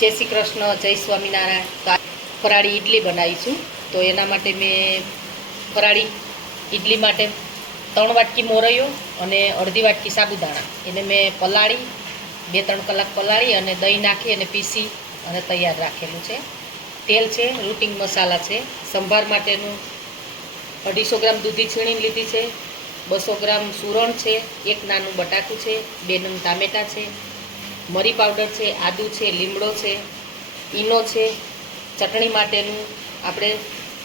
जय श्री कृष्ण, जय स्वामीनारायण। तो फराળી इडली बनावीशुं। तो एना माटे मैं फराળી इडली माटे 3 वाटकी मोरैयो अने अर्धी वाटकी साबुदाणा एने मैं पलाળી 2-3 कलाक पलाળી अने दही नाखी अने पीसी अने तैयार राखेलुं छे। तेल छे, रूटिंग मसाला छे, संभार माटेनुं 250 ग्राम दूधी छीणीने लीधी छे, 200 ग्राम सूरण छे, 1 नानुं बटाकું छे, 2 नंग टामेटा छे, मरी पाउडर छे, आदू छे, લીમડો छे, ईनो छे, चटणी माटेनुं आपणे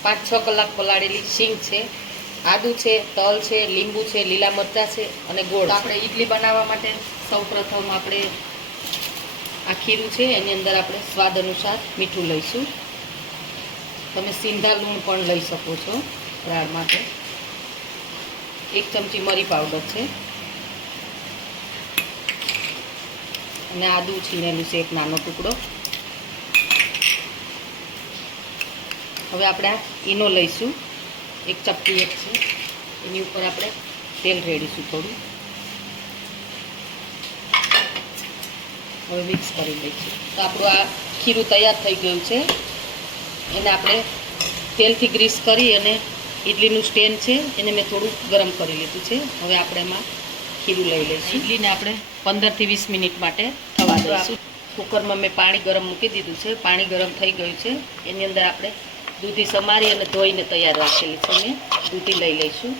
5-6 कलाक पलाळेली शींग छे, आदू छे, तल छे, લીંબુ छे, લીલા મરચાં छे अने गोळ। આપણે इडली बनाववा माटे सौप्रथम આપણે आ खीરું छे एनी अंदर આપણે स्वाद अनुसार मीठું लईशुं। તમે સિંધા લૂણ પણ લઈ શકો છો રાળ માટે। 1 ચમચી મરી પાવડર છે અને આદુ છીણેલું છે 1 નાનો ટુકડો। હવે આપણે આ ઈનો લઈશું, 1 ચપટી એક છે, એની ઉપર આપણે તેલ રેડીશું થોડું। હવે મિક્સ કરી લઈશું। તો આપણું આ ખીરું તૈયાર થઈ ગયું છે। એને આપણે તેલથી ગ્રીસ કરી અને ઇડલીનું સ્ટેન્ડ છે એને મેં થોડું ગરમ કરી લીધું છે। હવે આપણે એમાં ખીરું લઈ લઈશું। ઇડલીને આપણે 15 થી 20 મિનિટ માટે થવા દઈશું। કુકરમાં મેં પાણી ગરમ મૂકી દીધું છે, પાણી ગરમ થઈ ગયું છે। એની અંદર આપણે દૂધી સમારી અને ધોઈને તૈયાર રાખેલી છે। મેં દૂધી લઈ લઈશું,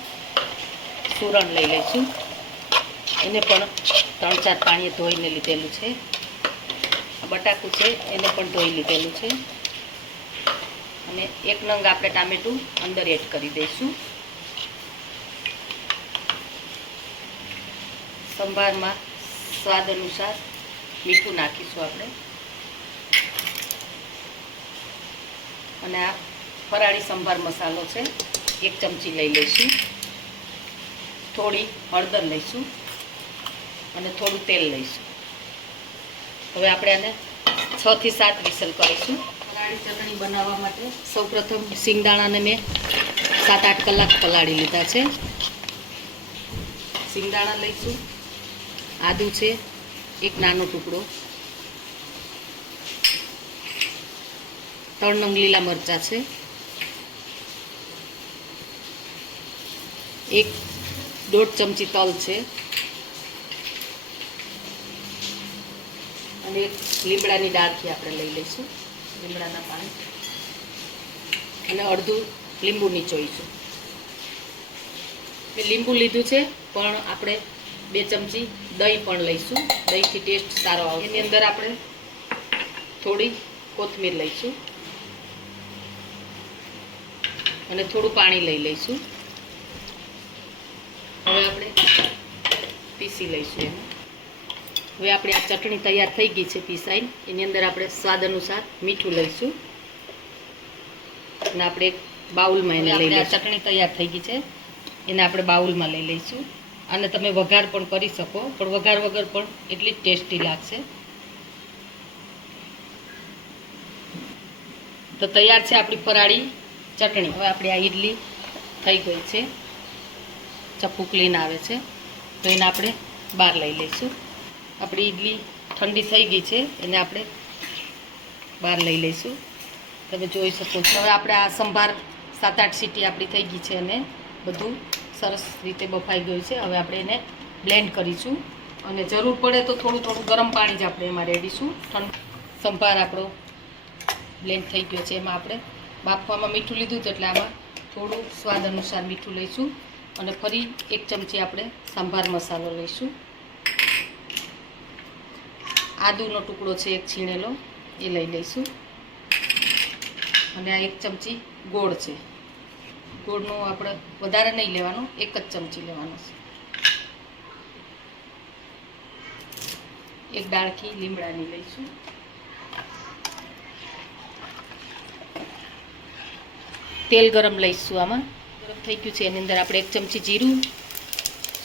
સૂરણ લઈ લઈશું, એને પણ 3-4 પાણીએ ધોઈને લીધેલું છે। બટાકું છે એને પણ ધોઈ લીધેલું છે અને 1 નંગ આપણે ટામેટું અંદર એડ કરી દઈશું। સંભારમાં સ્વાદ અનુસાર મીઠું નાખીશું આપણે અને આ ફરાળી સંભાર મસાલો છે 1 ચમચી લઈ લઈશું। થોડી હળદર લઈશું અને થોડું તેલ લઈશું। હવે આપણે આને 6 થી 7 વિસલ કરીશું। ફરાળી ચટણી બનાવવા માટે સૌપ્રથમ સિંગદાણાને મેં 7-8 કલાક પલાળી લીધા છે। સિંગદાણા લઈશું, આદુ છે 1 નાનો ટુકડો, 3 નંગ લીલા મરચાં છે, 1-1.5 ચમચી તલ છે અને 1 લીમડાની ડાળથી આપણે લઈ લઈશું, લીમડાના પાન અને અડધું લીંબુ નીચોઈશું। મેં લીંબુ લીધું છે પણ આપણે 2 ચમચી દહીં પણ લઈશું, દહીંથી ટેસ્ટ સારો આવશે। એની અંદર આપણે થોડી કોથમીર લઈશું અને થોડું પાણી લઈ લઈશું। હવે આપણે પીસી લઈશું એને। હવે આપણી આ ચટણી તૈયાર થઈ ગઈ છે પીસાઈને। એની અંદર આપણે સ્વાદ અનુસાર મીઠું લઈશું અને આપણે એક બાઉલમાં એને લઈ લઈશું। ચટણી તૈયાર થઈ ગઈ છે એને આપણે બાઉલમાં લઈ લઈશું। અને તમે વઘાર પણ કરી શકો, પણ વઘાર વગર પણ એટલી જ ટેસ્ટી લાગશે। તો તૈયાર છે આપણી ફરાળી ચટણી। હવે આપણી આ ઇડલી થઈ ગઈ છે, ચપ્પુ ક્લીન આવે છે તો એને આપણે બહાર લઈ લઈશું। આપણી ઇડલી ઠંડી થઈ ગઈ છે એને આપણે બહાર લઈ લઈશું, તમે જોઈ શકો છો। હવે આપણે આ સંભાર 7-8 સીટી આપણી થઈ ગઈ છે અને બધું સરસ રીતે બફાઈ ગયું છે। હવે આપણે એને બ્લેન્ડ કરીશું અને જરૂર પડે તો થોડું ગરમ પાણી જ આપણે એમાં રેડીશું। સંભાર આપણો બ્લેન્ડ થઈ ગયો છે, એમાં આપણે બાફવામાં મીઠું લીધું હતું એટલે આમાં થોડું સ્વાદ અનુસાર મીઠું લઈશું અને ફરી 1 ચમચી આપણે સંભાર મસાલો લઈશું। આદુનો ટુકડો છે 1 છીણેલો એ લઈ લઈશું અને આ 1 ચમચી ગોળ છે, ગોળનો આપણે વધારે નહીં લેવાનો, 1 જ ચમચી લેવાનો છે। 1 ડાળખી લીમડાની લઈશું, તેલ ગરમ લઈશું। આમાં ગરમ થઈ ગયું છે એની અંદર આપણે 1 ચમચી જીરું,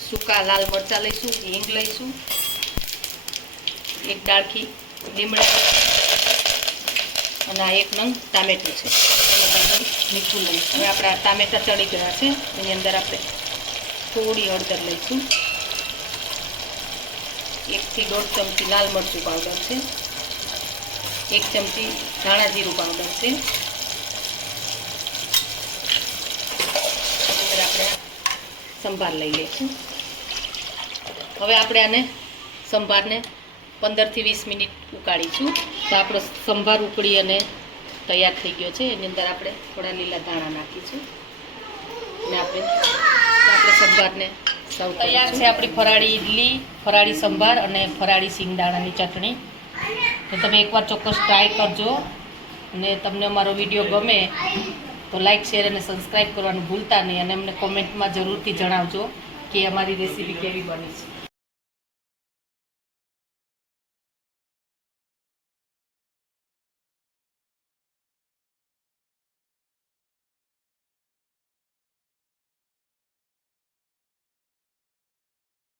સૂકા લાલ મરચાં લઈશું, હિંગ લઈશું, 1 ડાળખી લીમડા અને આ 1 નંગ ટામેટું છે એમાં મીઠું લઈશું। હવે આપણે આ ટામેટા ચડી ગયા છે એની અંદર આપણે થોડી હળદર લઈશું, 1 થી 1.5 ચમચી લાલ મરચું પાવડર છે, 1 ચમચી ધાણા જીરું પાવડર છે. આપણે સંભાર લઈ લઈશું. હવે આપણે આને સંભારને 15 થી 20 મિનિટ ઉકાળીશું. તો આપણો સંભાર ઉકળી અને તૈયાર થઈ ગયો છે. એની અંદર આપણે થોડા લીલા ધાણા નાખીશું અને આપણે સંભારને સર્વ તૈયાર છે. આપણી ફરાળી ઇડલી, ફરાળી સંભાર અને ફરાળી સિંગદાણાની ચટણી. તો તમે એકવાર ચોક્કસ ટ્રાય કરજો અને તમને અમારો વિડીયો ગમે તો લાઈક, શેર અને સબસ્ક્રાઈબ કરવાનું ભૂલતા નહીં અને અમને કોમેન્ટમાં જરૂરથી જણાવજો કે અમારી રેસીપી કેવી બની છે.